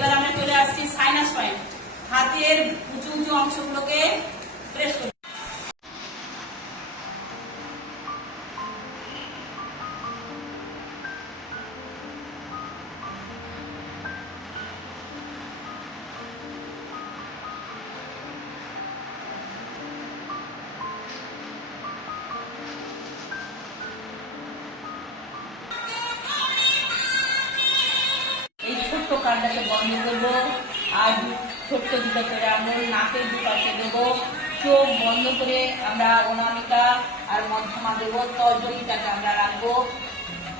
এবার আমরা চলে আসছি সাইনাস পয়েন্ট হাতের উঁচু উঁচু অংশগুলো ছোট্ট কান্ডাকে বন্ধ করব, আর ছোট্ট দুটো করে আঙুল নাকের দুপাশে দেবো। চোখ বন্ধ করে আমরা অনামিকা আর মধ্যমা দেবো। তর্জনীটাকে আমরা রাখব।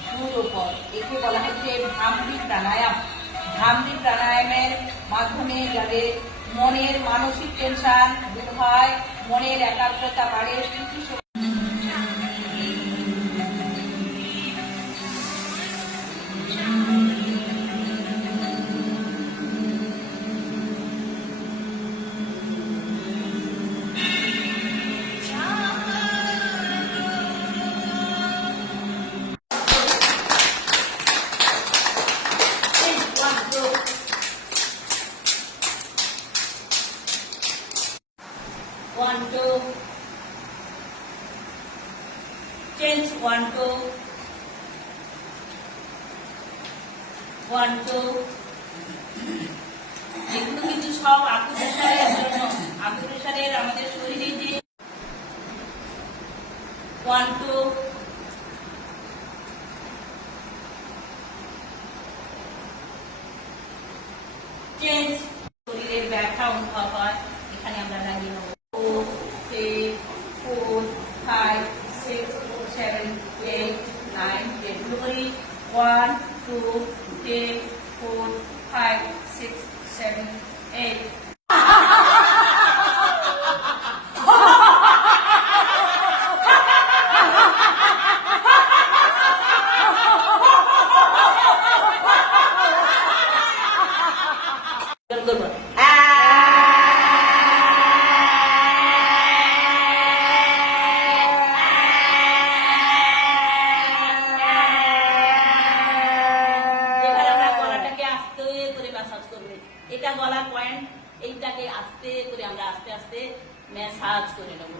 শুরুর উপর, একে বলা হচ্ছে ভ্রামরি প্রাণায়াম। ভ্রামরি প্রাণায়ামের মাধ্যমে যাদের মনের মানসিক টেনশন দূর হয়, মনের একাগ্রতা বাড়ে One, two. Change one, two. One, two. কিন্তু সব আকুপ্রেশারের আমাদের শরীরে যে ওয়ান টু চেঞ্জ শরীরের ব্যথা অনুভব four, five, six, seven, eight, nine. Get slowly. One, two, three, four, five, six, seven, eight. এটা গলার পয়েন্ট এইটাকে আস্তে করে আমরা আস্তে আস্তে ম্যাসাজ করে নেব।